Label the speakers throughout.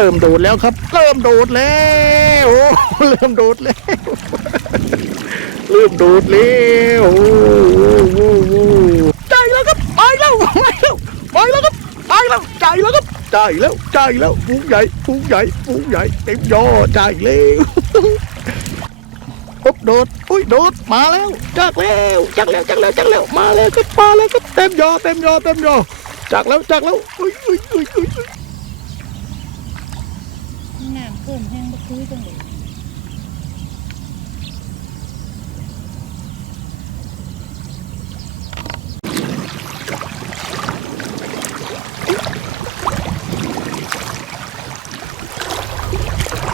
Speaker 1: เริ่มโดดแล้วครับ เริ่มโดดแล้วโอ้เริ่มโดดแล้วเริ่มโดดแล้วโอ้โหใจแล้วครับไปแล้วไปแล้วไปแล้วครับไปแล้วใจแล้วครับใจแล้วใจแล้วฟูงใหญ่ฟูงใหญ่ฟูงใหญ่เต็มยอใจแล้วปุ๊บโดดอุ้ยโดดมาแล้วจักแล้วจักแล้วจักแล้วจักแล้วมาแล้วครับมาแล้วครับเต็มยอเต็มยอเต็มยอจักแล้วจักแล้วอุ้ยอุ้ยอุ้ยอุ้ย
Speaker 2: น้ำเพิ่มแห้งบ่คือจังเลย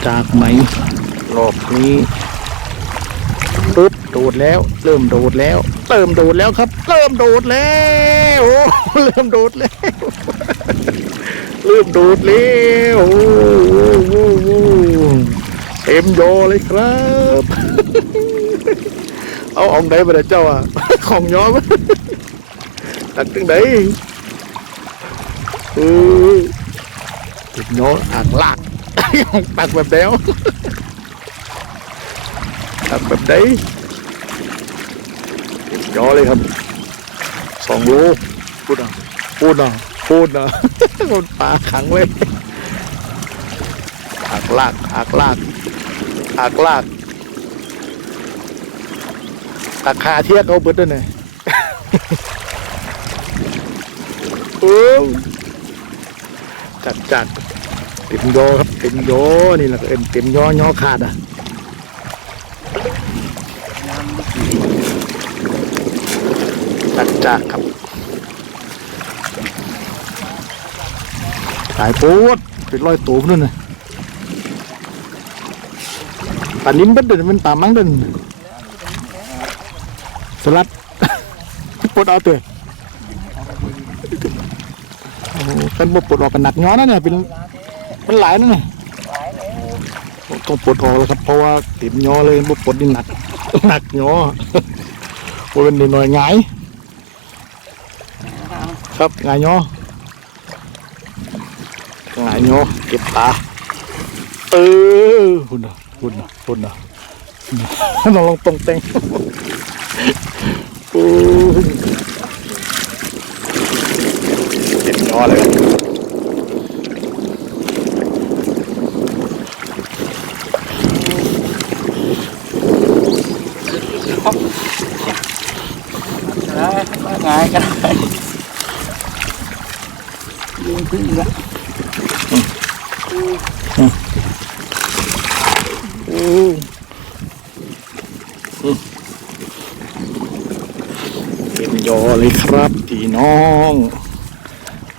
Speaker 1: จากไหมรอบนี้ปุ๊บโดดแล้ว เริ่มโดดแล้ว เริ่มโดดแล้วครับ เริ่มโดดแล้วโอ้เริ่มโดดแล้วเริ่มโดดแล้วโอ้โหเต็มยอเลยครับ เอาอองไหนไปเลยเจ้าอะของยอมตักตึงไหนเออเต็มยออักลาก ตักแบบเดียวตักแบบไหนเต็มยอเลยครับสองโลพูดอะพูดอะพูดอะมันปลาขังเลยอักลากอักลากอักลากตักคาเทียกเอาเบิดด้วยเนี่ยโอ้จัดจัด เต็มยอครับเต็มยอนี่แหละเอ็นเต็มยอยอขาดอะจัดจัดครับสายปูดเป็นร้อยตัวพุ่นนน่ะปลานิ่มเบ็ดเดินมันปลามังเดินสลัดปลดเอาตัวกันบปลดออกกันหนักย้อนนะเนี่ยเป็น มันหลายนะเนี่ยต้องปลดออกแล้วครับ เพราะว่าติดย้อเลยบปลดนี่หนักหนักย้อโอ้เป็นนิดหน่อยงายครับงายย้องายย้อเก็บตาเออหุ่นนะหุ่นนะหุ่นนะนน่ะลองลองตรงเต็ง โอ้ย เต็มยอเลยครับ
Speaker 3: ได้มาง่ายกันได้ยิงขึ้นละ
Speaker 1: โอ้อืมเต็มยอเลยครับพี่น้อง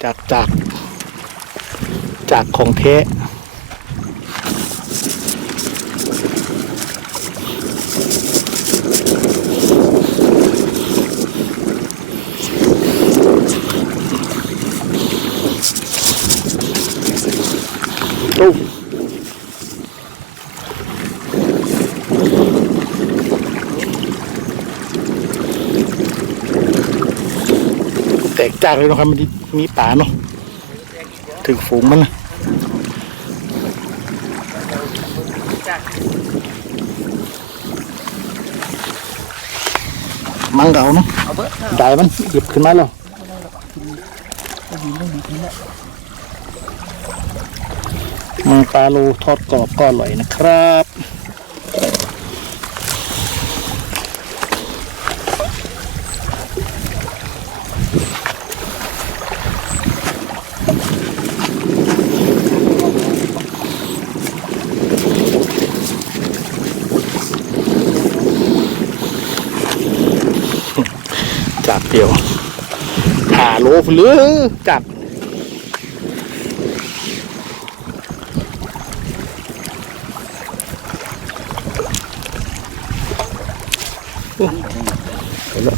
Speaker 1: จากจาก จากของแท้โอ้ แตก จากเลยนะครับมันมีป่าเนาะถึงฝูงมันนะมังเก่าเนาะได้มันหยิบขึ้นมาแล้วมังปลาโลทอดกรอบก็อร่อยนะครับ จากเดียว หาโลเหลือจัดเอาละ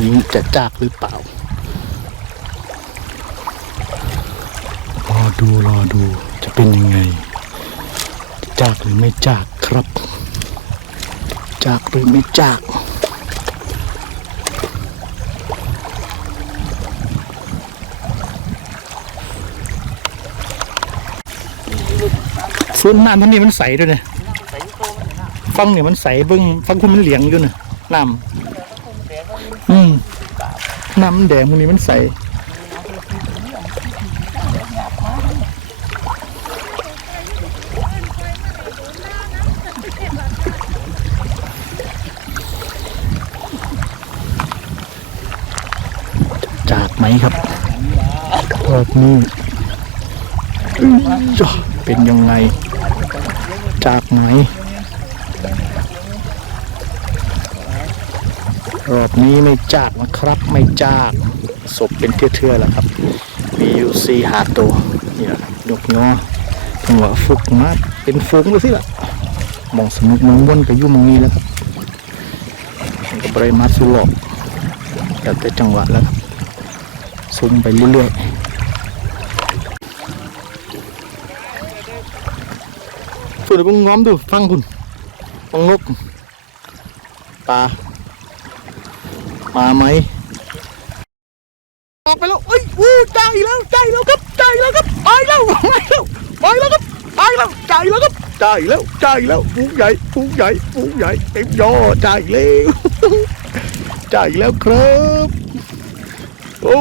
Speaker 1: นี้จะจากหรือเปล่ารอดูรอดูจะเป็นยังไง จากหรือไม่จากครับ จากหรือไม่จากฟื้นน้ำที่นี่มันใสด้วยเนี่ยฟังเนี่ยมันใสเบิ้งฟังคุณมันเหลียงอยู่เนี่ยน้ำ น้ำแดงพวกนี้มันใสจากไหมครับรอบนี้เป็นยังไง จากไหม รอบนี้ไม่จากนะครับไม่จากศพเป็นเทื่อๆแล้วครับ มีอยู่สี่หาตัวนี่แหละครับดกงอจังหวะฝึกมาเป็นฟุ้งเลยสิล่ะมองสนุกมองวนก็อยู่มองนี้แล้วครับมันก็บรมาสุลอกแต่แต่จังหวะแล้วครับซุ่มไปเรื่อยๆส่วนเดี๋ยวผมง้อมดูฟังคุณฟังนกปลา มาไหมออกไปแล้วเอ้ยอู้ใจแล้วใจแล้วครับใจแล้วครับไปแล้วไปแล้วไปแล้วครับไปแล้วใจแล้วครับใจแล้วใจแล้วฟูงใหญ่ฟูงใหญ่ฟูงใหญ่เต็มยอใจแล้วใจแล้วครับโอ้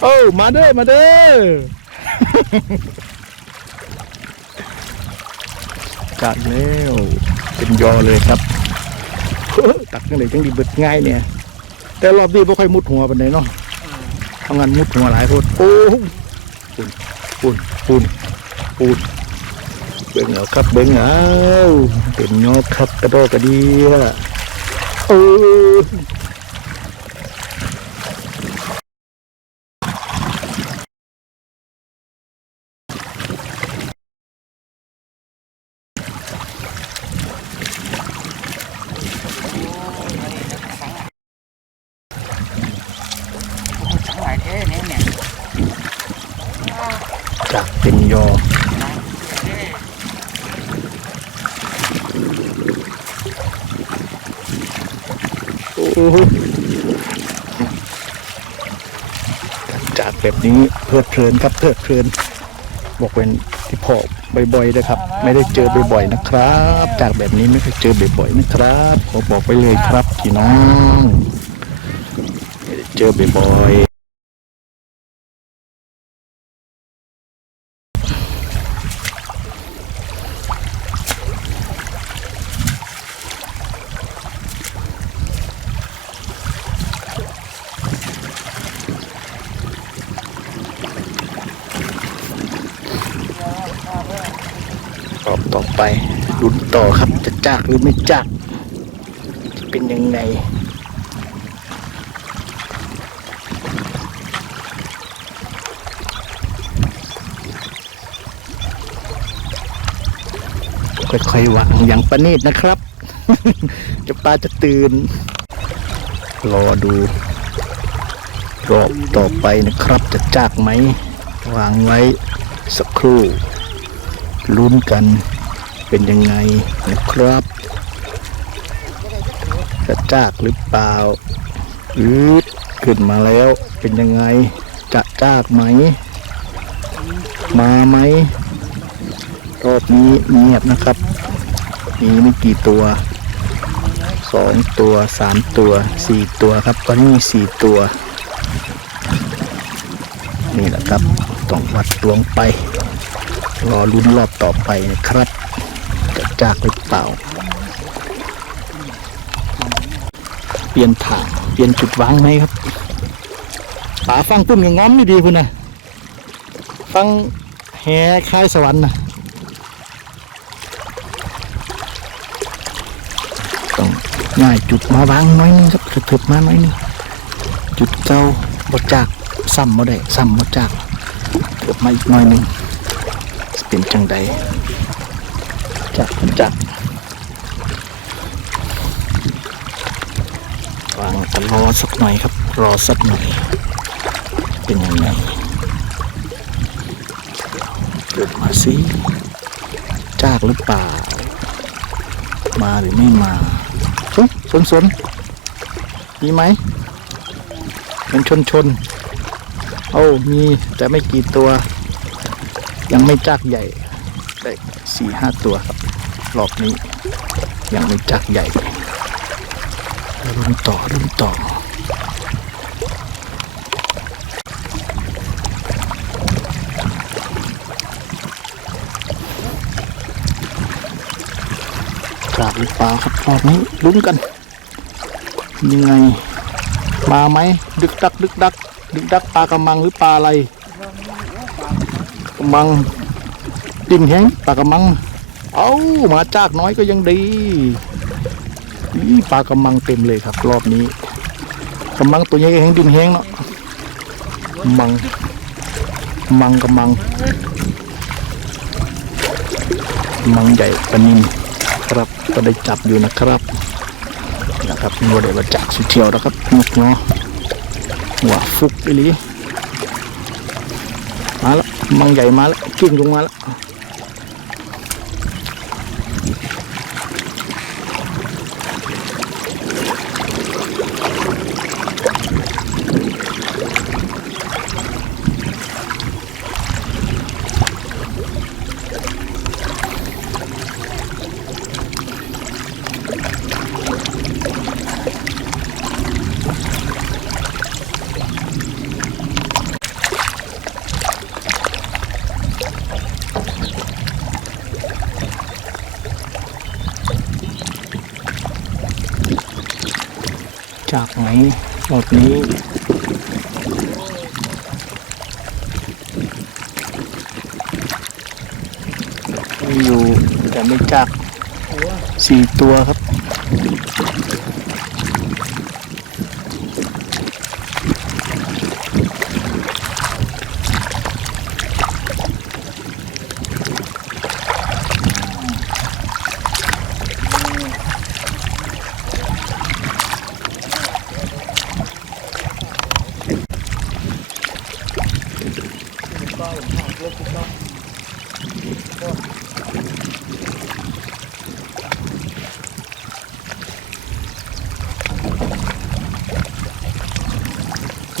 Speaker 1: โอ้มาเด้อมาเด้อจัดแล้วเป็นยอเลยครับ ตักยังไงจังดีเบิดง่ายเนี่ย แต่รอบนี้บ่ค่อยมุดหัวปานใดเนาะทำงานมุดหัวหลายโพดโอ้ปุ่นปุ่นปุ่นปุ่นเบิ้งเอาครับเบิ้งเอาเป็นยอดครับกระโดดกระเดียโอ้ย
Speaker 3: ทั้งหลายเท่เนี่ยเนี่ย
Speaker 1: จากเป็นยอโอ้โหจากแบบนี้เพลิดเพลินครับเพลิดเพลิน บอกเป็นที่พอบ่อยๆนะครับ ไม่ได้เจอบ่อยๆนะครับ จากแบบนี้ไม่เคยเจอบ่อยๆนะครับขอบอกไปเลยครับพี่น้อง ไม่ได้เจอบ่อยๆ ต่อไปลุ้นต่อครับจะจากหรือไม่จากจะเป็นยังไงค่อยๆวางอย่างประณีตนะครับ จะปลาจะตื่น รอดู รอบต่อไปนะครับจะจากไหม วางไว้สักครู่ลุ้นกัน เป็นยังไงนะครับจะจากหรือเปล่าอืดขึ้นมาแล้วเป็นยังไง จะจากไหม มาไหมรอบนี้เงียบนะครับ มีไม่กี่ตัวสองตัวสามตัวสี่ตัวครับตอนนี้มีสี่ตัว นี่แหละครับต้องวัดดวงไป รอลุ้นรอบต่อไปนะครับ จากหรือเปล่า เปลี่ยนถางเปลี่ยนจุดวางไหมครับป่าฟังปุ่นกับง้อมนี่ดีคุณนะฟังแห่คลายสวรรค์นะต้องง่ายจุดมาวางน้อยนึงครับถึบมาหน้อยนึงจุดเก่าบดจากซ้ำบ่ได้ซ้ำบดจากเถิบมาอีกหน้อยนึงเป็นจังใด จักจักวางก็รอสักหน่อยครับ รอสักหน่อย เป็นยังไงเกิดมาสิจากหรือเปล่า มาหรือไม่มาเฮ้ยสนสนมีไหมเป็นชนชนๆเอ้ามีแต่ไม่กี่ตัว ยังไม่จากใหญ่ได้ สี่ห้าตัวครับรอบนี้ยังไม่จากใหญ่รุ่นต่อรุ่นต่อกราบหรือเปล่าครับรอบนี้ลุ้นกัน ยังไง มาไหมดึกดัก ดึกดัก ดึกดักปลากระมังหรือปลาอะไรกระมัง ดินแห้งปลากระมัง เอามาจากน้อยก็ยังดีนี่ปลากระมังเต็มเลยครับ รอบนี้กระมังตัวใหญ่แห้งดินแห้งเนาะมัง มังกระมัง มังใหญ่ปนินครับก็ได้จับอยู่นะครับนะครับงัวเดี๋ยวมาจับสุดเทียวนะครับนกเนาะหัวฟุกอีหลีมาแล้วมังใหญ่มาแล้วกิ้งลงมาแล้ว จากไหนรอบนี้ มีอยู่แต่ไม่จาก สี่ตัวครับ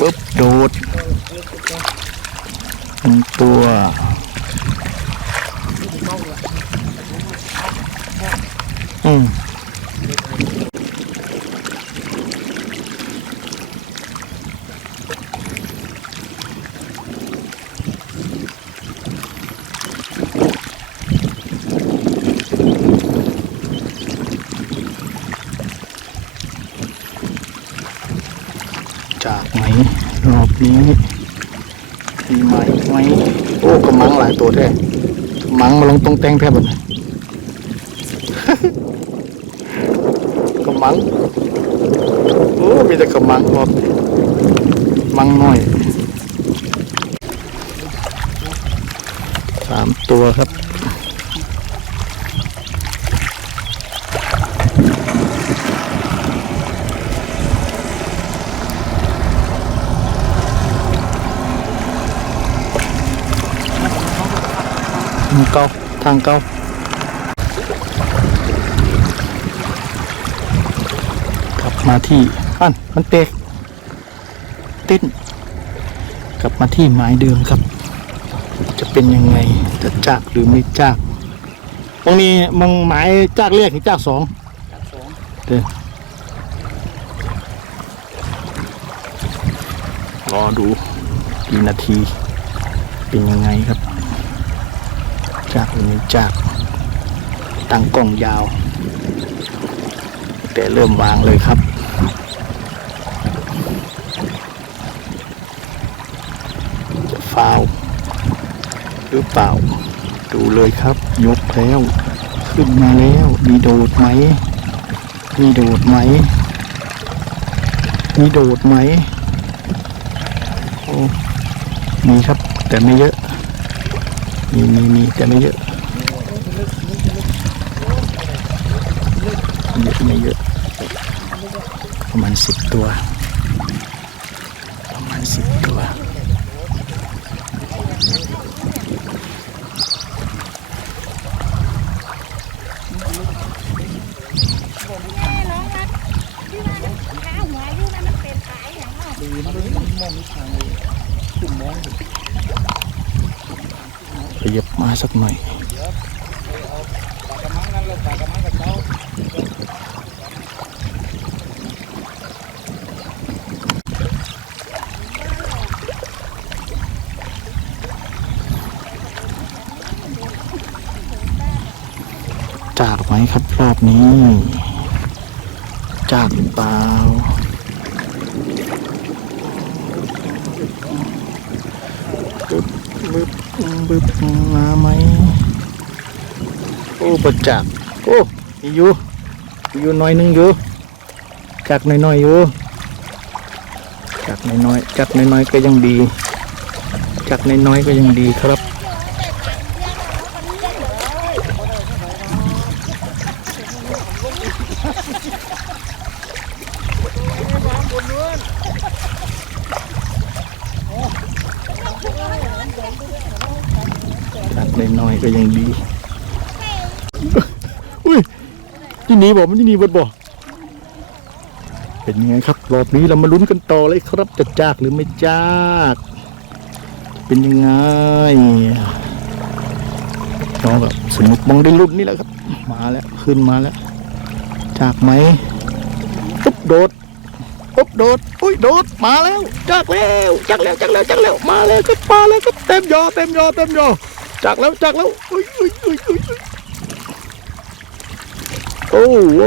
Speaker 1: ปุ๊บโดด หนึ่งตัวอืมจากไหนรอบนี้มีไหมไหมโอ้กระมังหลายตัวแท้กระมังมาลงตรง แตงแทบแบบกระมังโอ้มีแต่กระมังรอบนี้มังน้อยสามตัวครับทางเก่า ทางเก่ากลับมาที่อันมันเตกเต้น กลับมาที่หมายเดิมครับ จะเป็นยังไงจะจากหรือไม่จากตรงนี้มึงหมายจากเรียกหรือจากสองเด้อรอดูกี่นาทีเป็นยังไงครับ จากหรือจากตั้งกล้องยาว แต่เริ่มวางเลยครับ จะฟาวหรือเปล่า ดูเลยครับ ยกแล้ว ขึ้นมาแล้ว มีโดดไหม มีโดดไหม มีโดดไหมโอ้มีครับ แต่ไม่เยอะ มีมีมีแต่ไม่เยอะเยอะไม่เยอะประมาณสิบตัว ประมาณสิบตัว
Speaker 2: ข้าวหัวอยู่นั่นมันเป็นขายอย่างเนาะ
Speaker 1: ขยับมา สักหน่อยจากไหมครับรอบนี้ จากหรือเปล่า บึบมาไหมโอ้ประจักษ์โอ้มีอยู่อยู่น้อยนึงอยู่จักน้อยๆอยู่จักน้อยๆจักน้อยๆก็ยังดีจักน้อยๆก็ยังดีครับ จัก น้อยก็ยังดี อุ้ยที่หนีบอกมันที่หนีบดบอกเป็นยังไงครับ รอบนี้เรามาลุ้นกันต่อเลยครับจะจากหรือไม่จากเป็นยังไงน้องแบบสนุกมองได้ลุ้นนี่แหละครับ มาแล้วขึ้นมาแล้ว จากไหมปุ๊บโดดปุ๊บโดดอุ้ยโดดมาแล้วจากแล้วจากแล้วจากแล้วจากแล้วมาแล้วครับมาแล้วครับเต็มยอเต็มยอเต็มยอ จากแล้วจากแล้วอุ้ยอุ้ยอุ้ยอุ้ยอุ้ยโอ้โห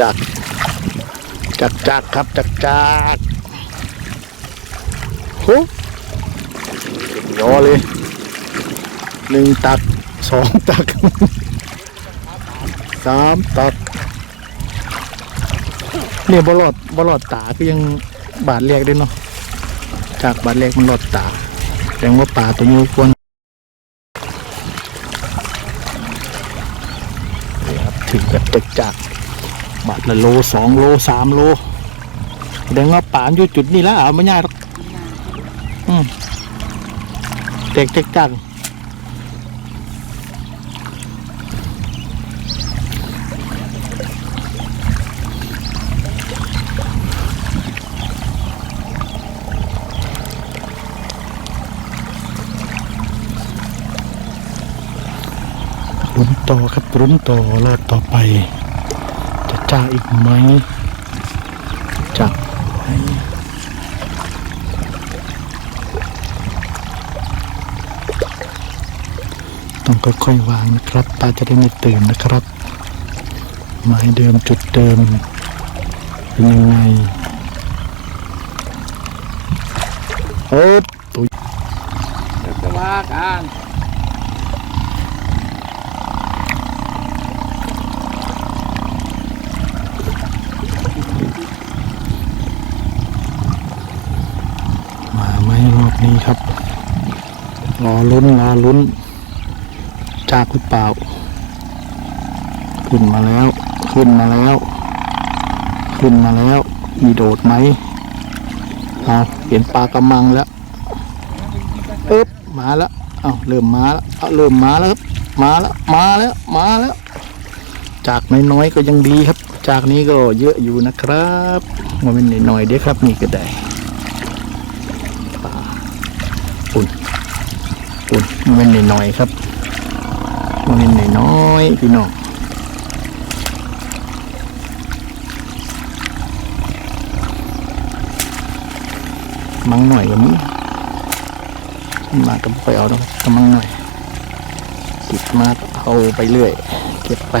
Speaker 1: จักจักจักครับจักจักโหยอเลยหนึ่งตักสองตักสามตักเนี่ยบอลอดบอลอดตาก็ยังบาดแรกได้เนาะ จากบาดแรกมันหลอดตาแสดงว่าป่าตัวนี้ควรถึงแบบตึกจักบาทละโลสองโลสามโลแสดงว่าป่านอยู่จุดนี้แล้วเอาไม่ง่ายหรอกอืมเด็กจักจัก รุนต่อครับรุนต่อรอดต่อไป จะจ้าอีกไหมจักไหมต้องค่อยๆวางนะครับตาจะได้ไม่ตื่นนะครับไม้เดิมจุดเดิมเป็นยังไงเอ๊บตัว
Speaker 3: จะว่ากัน
Speaker 1: มาไหมรอบนี้ครับ รอลุ้นรอลุ้น จากหรือเปล่า ขึ้นมาแล้ว ขึ้นมาแล้ว ขึ้นมาแล้ว มีโดดไหมเอาเห็นปลากระมังแล้วเอ๊บมาแล้วเอาเริ่มมาแล้วเอาเริ่มมาแล้วครับมาแล้วมาแล้วมาแล้ว จากน้อยๆก็ยังดีครับ จากนี้ก็เยอะอยู่นะครับมันเป็นน้อยๆเด้ครับนี่ก็ได้ อุ่น เว้นมันเป็นน้อยๆครับมันเว้นน้อยๆพี่น้องมังหน่อยกับมึงมาก็ไม่ค่อยเอาตรอกมังหน่อยติดมากเอาไปเรื่อย เก็บไป